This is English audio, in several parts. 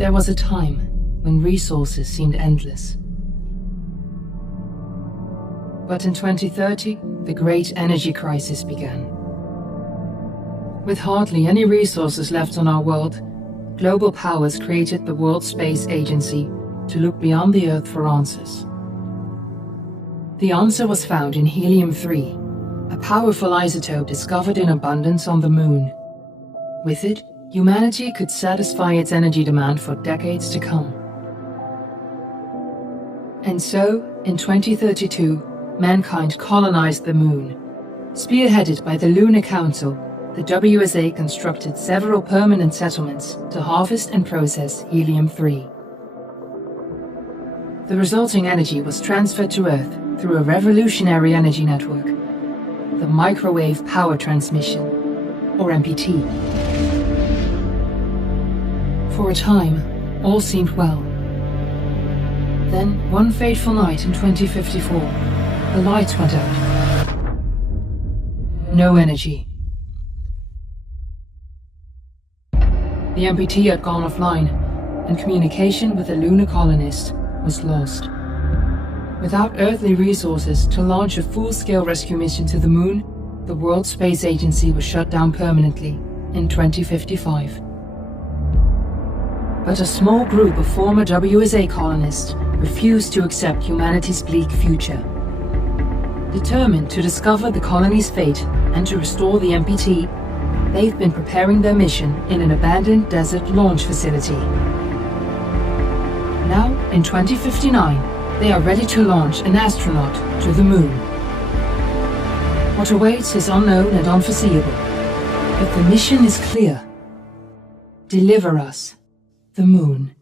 There was a time when resources seemed endless. But in 2030, the great energy crisis began. With hardly any resources left on our world, global powers created the World Space Agency to look beyond the Earth for answers. The answer was found in helium-3, a powerful isotope discovered in abundance on the Moon. With it, humanity could satisfy its energy demand for decades to come. And so, in 2032, mankind colonized the Moon. Spearheaded by the Lunar Council, the WSA constructed several permanent settlements to harvest and process helium-3. The resulting energy was transferred to Earth through a revolutionary energy network, the Microwave Power Transmission, or MPT. For a time, all seemed well. Then, one fateful night in 2054, the lights went out. No energy. The MPT had gone offline, and communication with the lunar colonist was lost. Without earthly resources to launch a full-scale rescue mission to the Moon, the World Space Agency was shut down permanently in 2055. But a small group of former WSA colonists refused to accept humanity's bleak future. Determined to discover the colony's fate and to restore the MPT, they've been preparing their mission in an abandoned desert launch facility. Now, in 2059, they are ready to launch an astronaut to the Moon. What awaits is unknown and unforeseeable, but the mission is clear. Deliver us the Moon.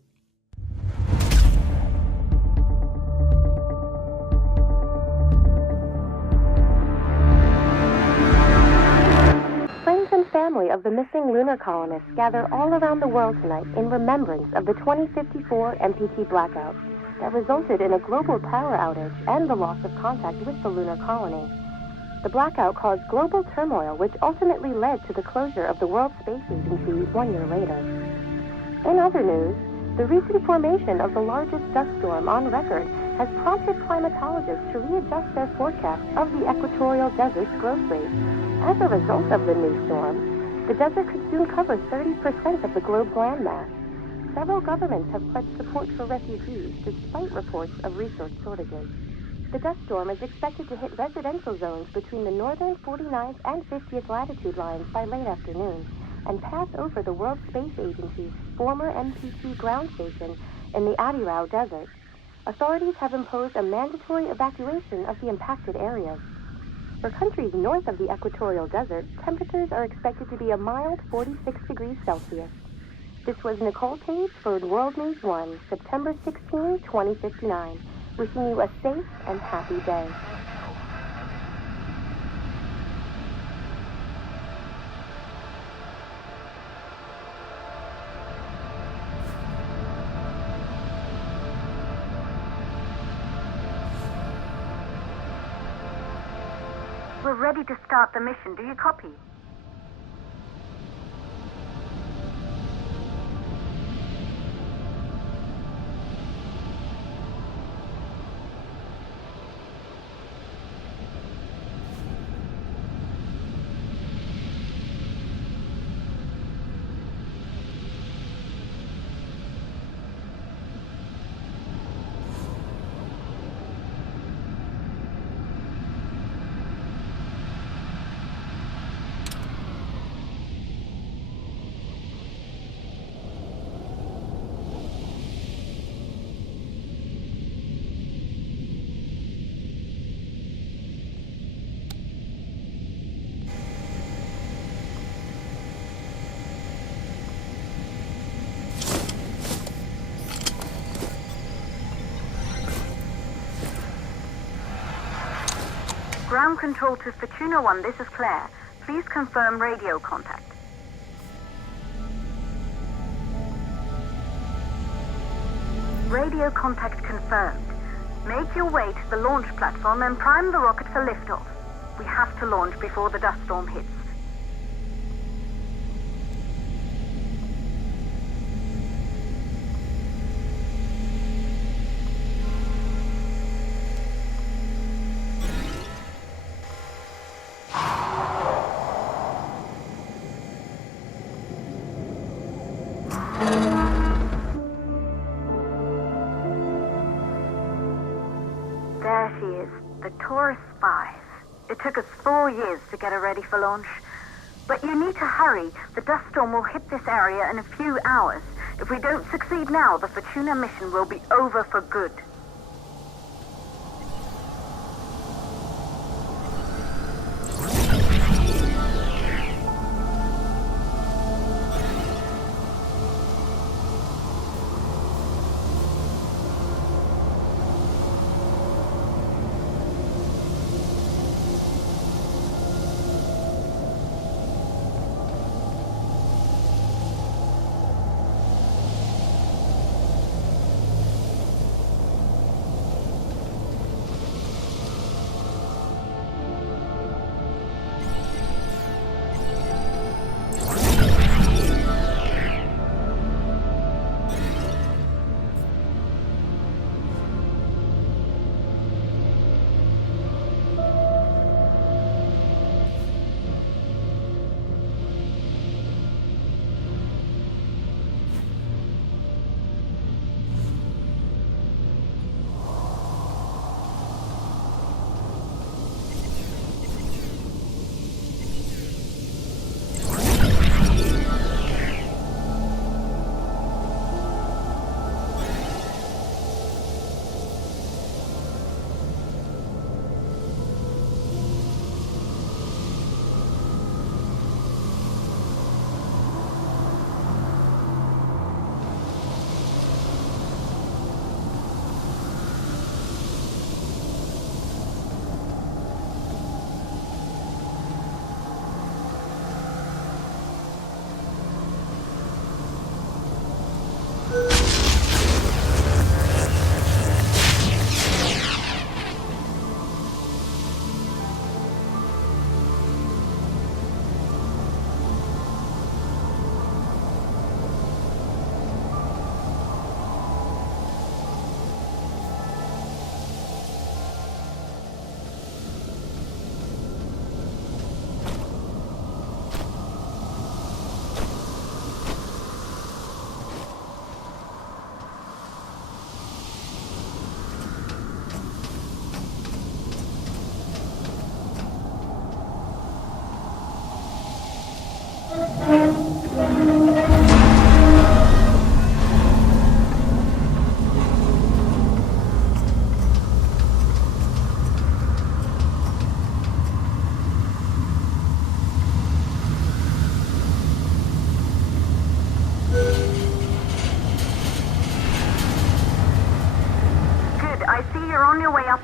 Friends and family of the missing lunar colonists gather all around the world tonight in remembrance of the 2054 MPT blackout that resulted in a global power outage and the loss of contact with the lunar colony. The blackout caused global turmoil, which ultimately led to the closure of the World Space Agency 1 year later. In other news, the recent formation of the largest dust storm on record has prompted climatologists to readjust their forecast of the equatorial desert's growth rate. As a result of the new storm, the desert could soon cover 30% of the globe's landmass. Several governments have pledged support for refugees despite reports of resource shortages. The dust storm is expected to hit residential zones between the northern 49th and 50th latitude lines by late afternoon and pass over the World Space Agency's former MPT ground station in the Adirau Desert. Authorities have imposed a mandatory evacuation of the impacted areas. For countries north of the equatorial desert, temperatures are expected to be a mild 46 degrees Celsius. This was Nicole Page for World News 1, September 16, 2059. Wishing you a safe and happy day. We're ready to start the mission. Do you copy? Ground control to Fortuna 1, this is Claire. Please confirm radio contact. Radio contact confirmed. Make your way to the launch platform and prime the rocket for liftoff. We have to launch before the dust storm hits. tourist spies. It took us 4 years to get her ready for launch. But you need to hurry. The dust storm will hit this area in a few hours. If we don't succeed now, the Fortuna mission will be over for good.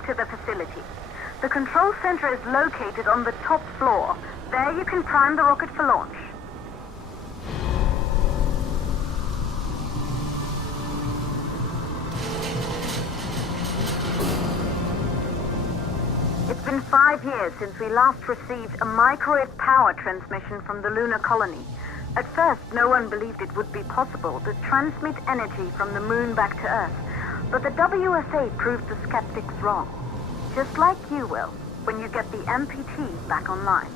To the facility. The control center is located on the top floor. There you can prime the rocket for launch. It's been 5 years since we last received a microwave power transmission from the lunar colony. At first, no one believed it would be possible to transmit energy from the moon back to Earth. But the WSA proved the skeptics wrong. Just like you will, when you get the MPT back online.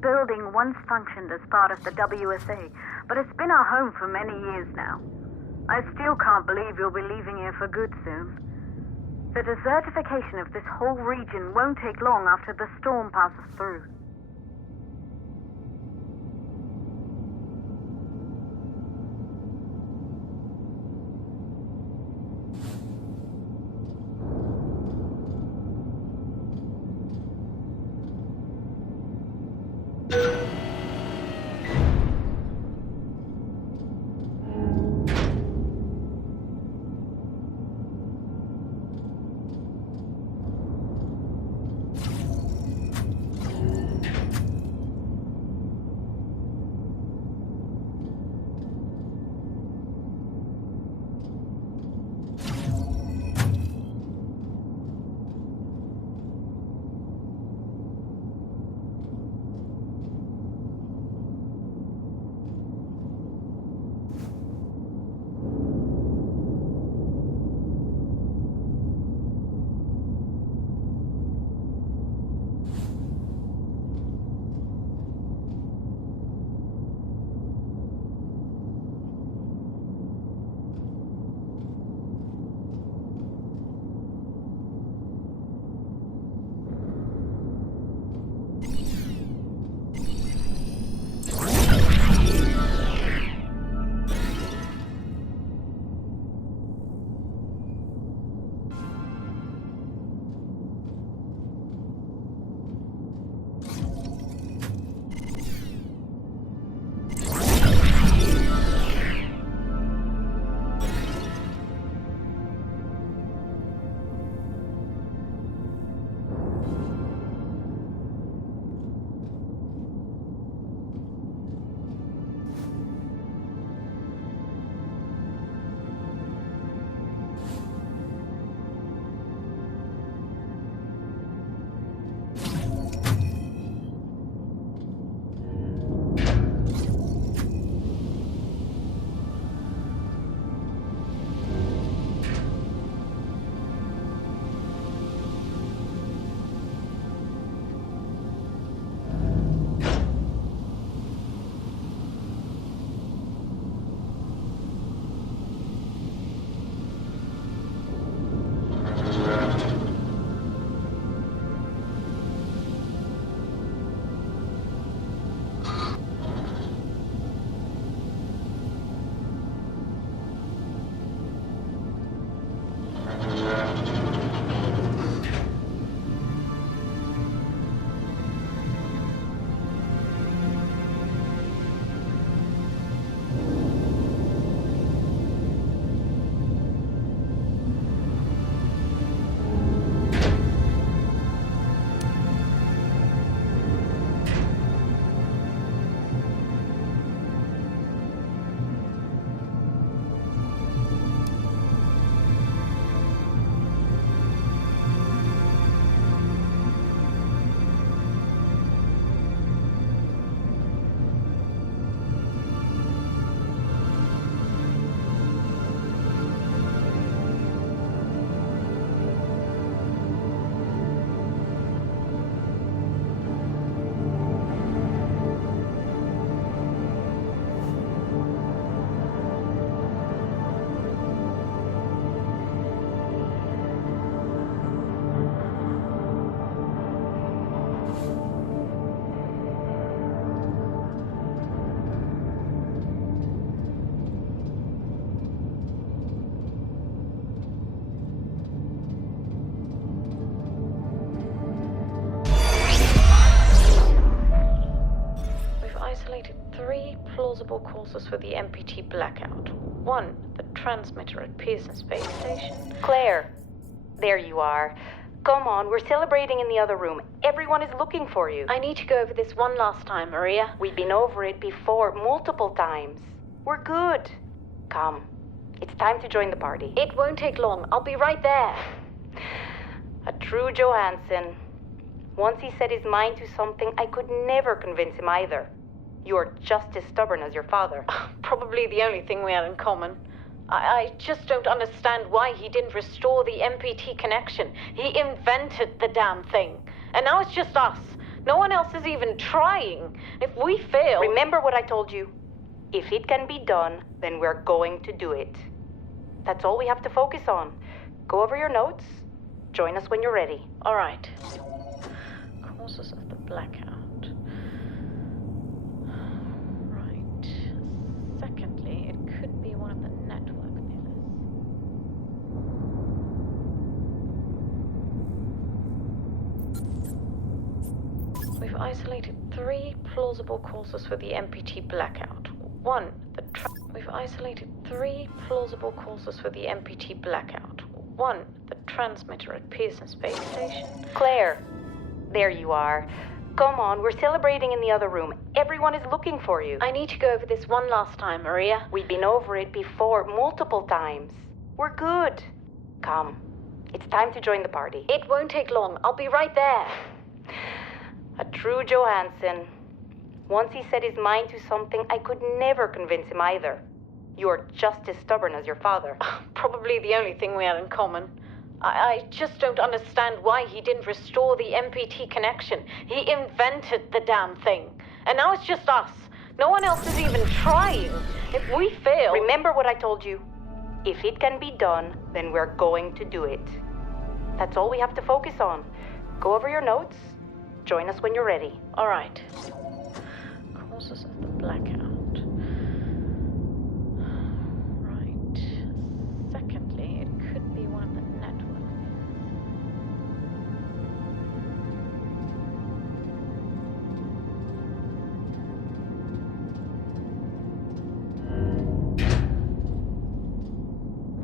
Building once functioned as part of the WSA, but it's been our home for many years now. I still can't believe you'll be leaving here for good soon. The desertification of this whole region won't take long after the storm passes through. plausible causes for the MPT blackout. 1, the transmitter at Pearson Space Station. Claire, there you are. Come on, we're celebrating in the other room. Everyone is looking for you. I need to go over this one last time, Maria. We've been over it before, multiple times. We're good. Come, it's time to join the party. It won't take long. I'll be right there. A true Johansson. Once he set his mind to something, I could never convince him either. You're just as stubborn as your father. Probably the only thing we had in common. I just don't understand why he didn't restore the MPT connection. He invented the damn thing. And now it's just us. No one else is even trying. If we fail... Remember what I told you. If it can be done, then we're going to do it. That's all we have to focus on. Go over your notes. Join us when you're ready. All right. Causes of the blackout. Right. Secondly, it could be one of the network pillars. We've isolated 3 plausible causes for the MPT blackout. 1. We've isolated 3 plausible causes for the MPT blackout. 1. The transmitter at Pearson Space Station. Claire, there you are. Come on, we're celebrating in the other room. Everyone is looking for you. I need to go over this one last time, Maria. We've been over it before, multiple times. We're good. Come, it's time to join the party. It won't take long. I'll be right there. A true Johansson. Once he set his mind to something, I could never convince him either. You're just as stubborn as your father. Probably the only thing we had in common. I just don't understand why he didn't restore the MPT connection. He invented the damn thing. And now it's just us. No one else is even trying. If we fail... Remember what I told you. If it can be done, then we're going to do it. That's all we have to focus on. Go over your notes. Join us when you're ready. All right. Causes of the blackout. Right. Secondly, it could be one of the network.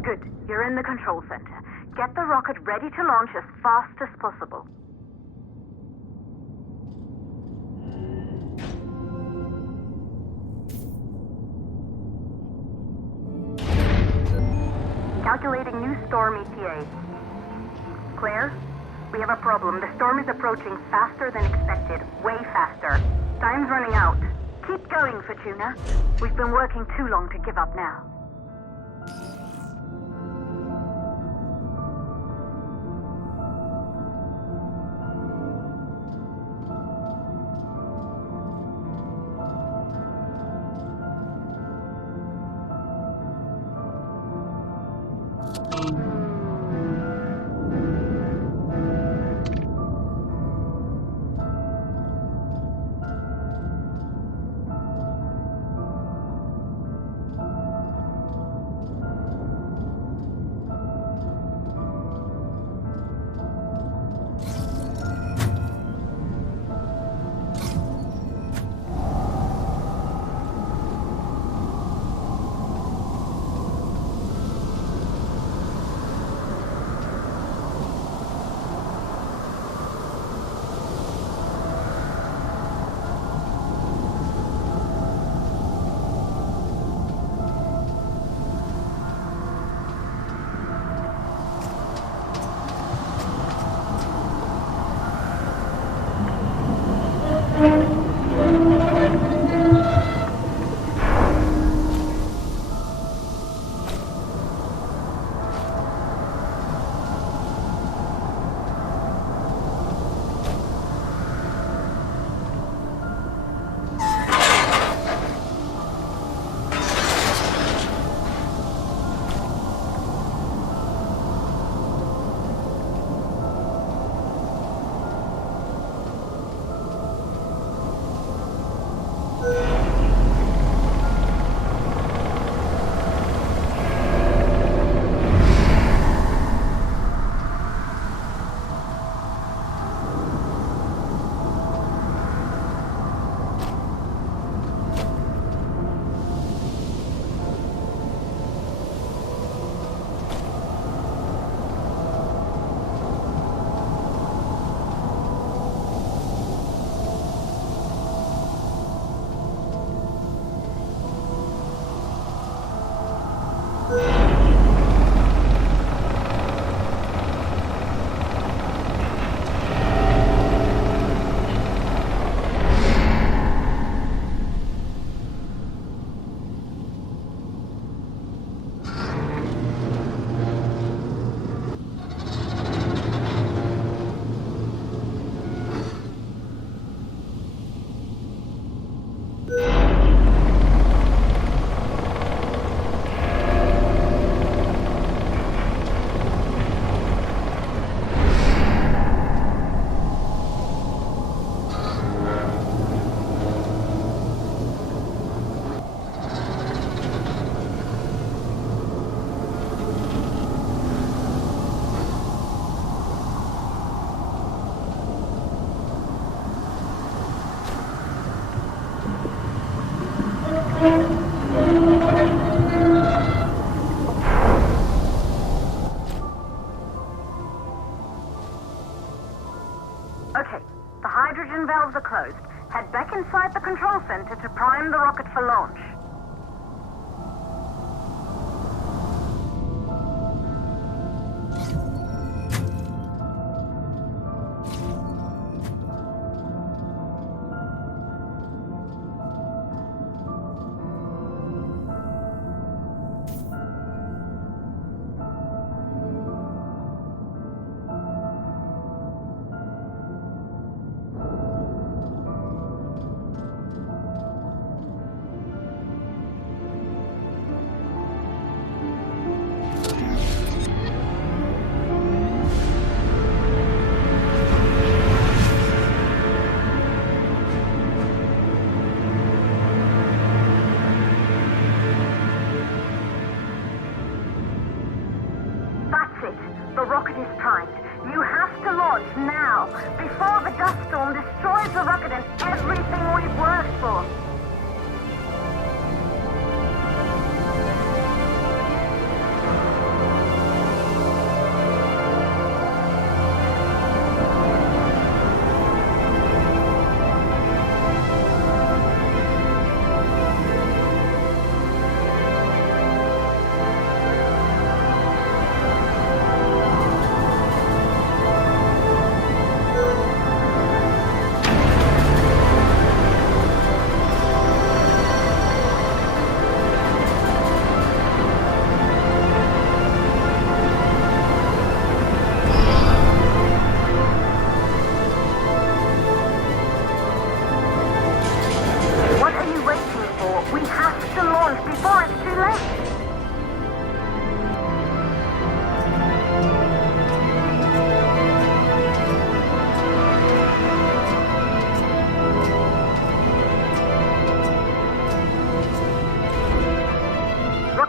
Good. You're in the control center. Get the rocket ready to launch as fast as possible. Calculating new storm ETA. Claire, we have a problem. The storm is approaching faster than expected. Way faster. Time's running out. Keep going, Fortuna. We've been working too long to give up now. Okay, the hydrogen valves are closed. Head back inside the control center to prime the rocket for launch. The rocket is primed. You have to launch now, before the dust storm destroys the rocket and everything we've worked for.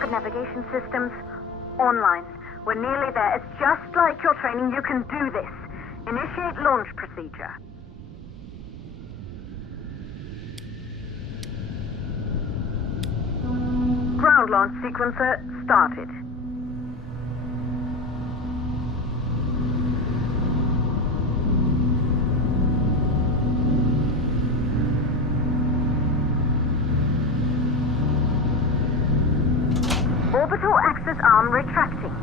Navigation systems online. We're nearly there. It's just like your training. You can do this. Initiate launch procedure. Ground launch sequencer started. Orbital access arm retracting.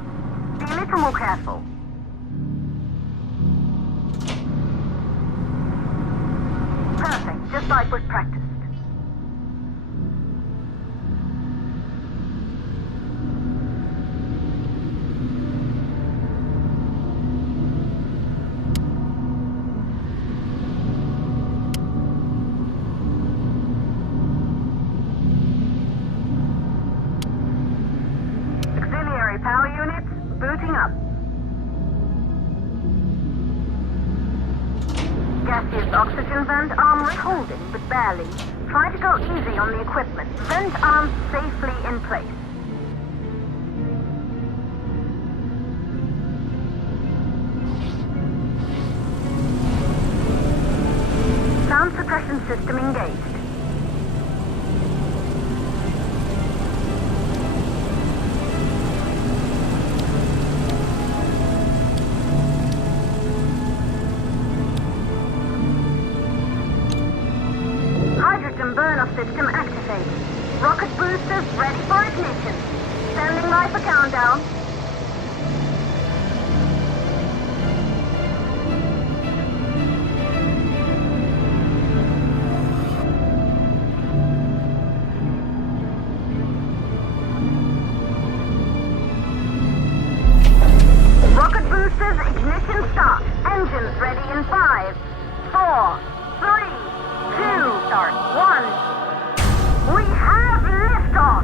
Be a little more careful. Perfect, just like was practiced. Power units booting up. Gaseous oxygen vent arm holding, but barely. Try to go easy on the equipment. Vent arm safely in place. Sound suppression system engaged. Burn-off system activated. Rocket boosters ready for ignition. Standing by for countdown. Rocket boosters ignition start. Engines ready in 5, 4, 3, 2, start, 1. We have liftoff!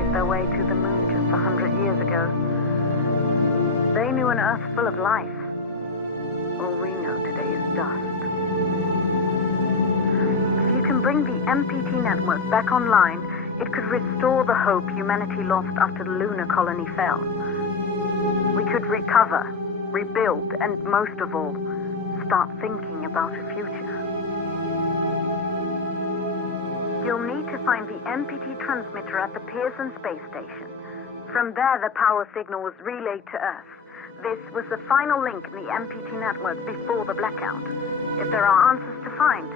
made their way to the moon just 100 years ago. They knew an Earth full of life. All we know today is dust. If you can bring the MPT network back online, it could restore the hope humanity lost after the lunar colony fell. We could recover, rebuild, and most of all, start thinking about a future. You'll need to find the MPT transmitter at the Pearson space station. From there, the power signal was relayed to Earth. This was the final link in the MPT network before the blackout. If there are answers to find,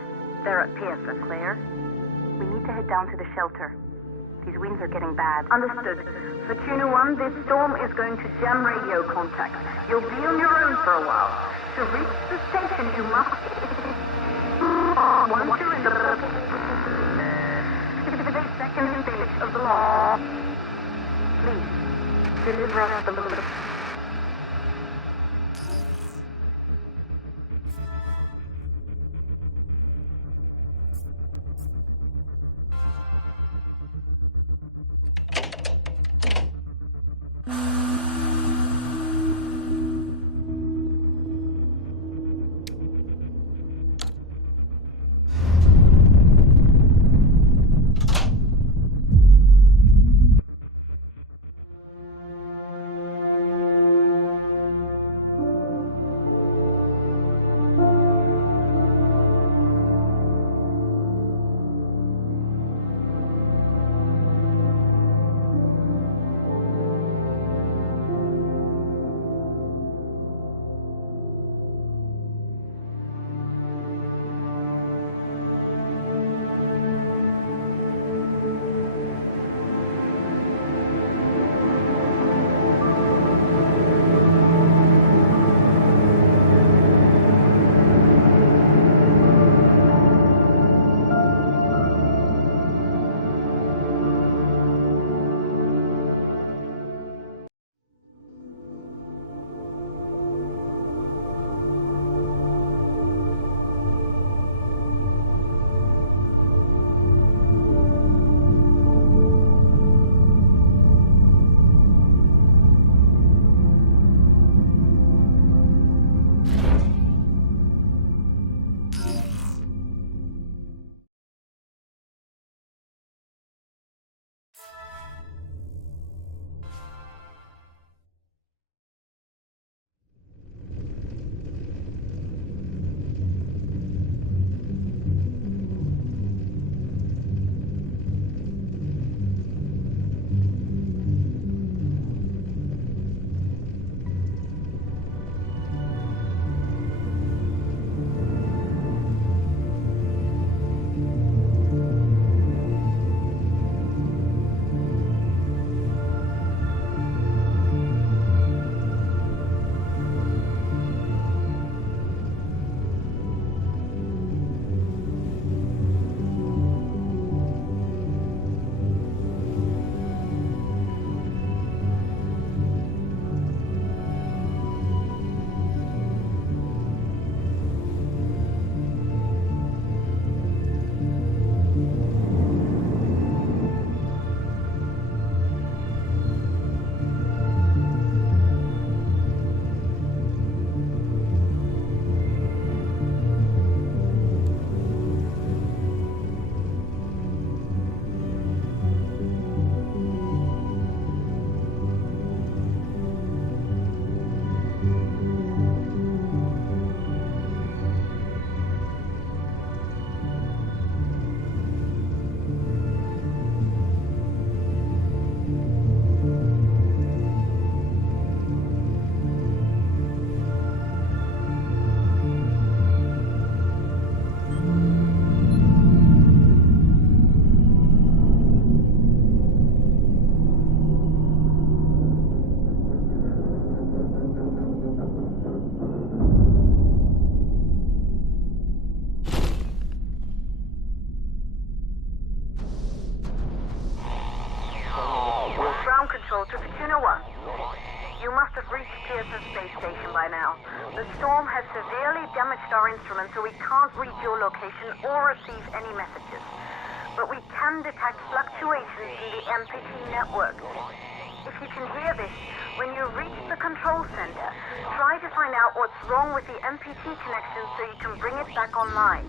they're at Pearson. Claire, we need to head down to the shelter. These winds are getting bad. Understood. Fortuna 1, this storm is going to jam radio contact. You'll be on your own for a while. To reach the station, you must... Once you're in the second stage of the law, please, deliver us the load. Control to Fortuna 1. You must have reached Pearson Space Station by now. The storm has severely damaged our instruments, so we can't reach your location or receive any messages. but we can detect fluctuations in the MPT network. If you can hear this, when you reach the control center, try to find out what's wrong with the MPT connection so you can bring it back online.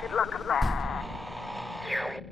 Good luck up there.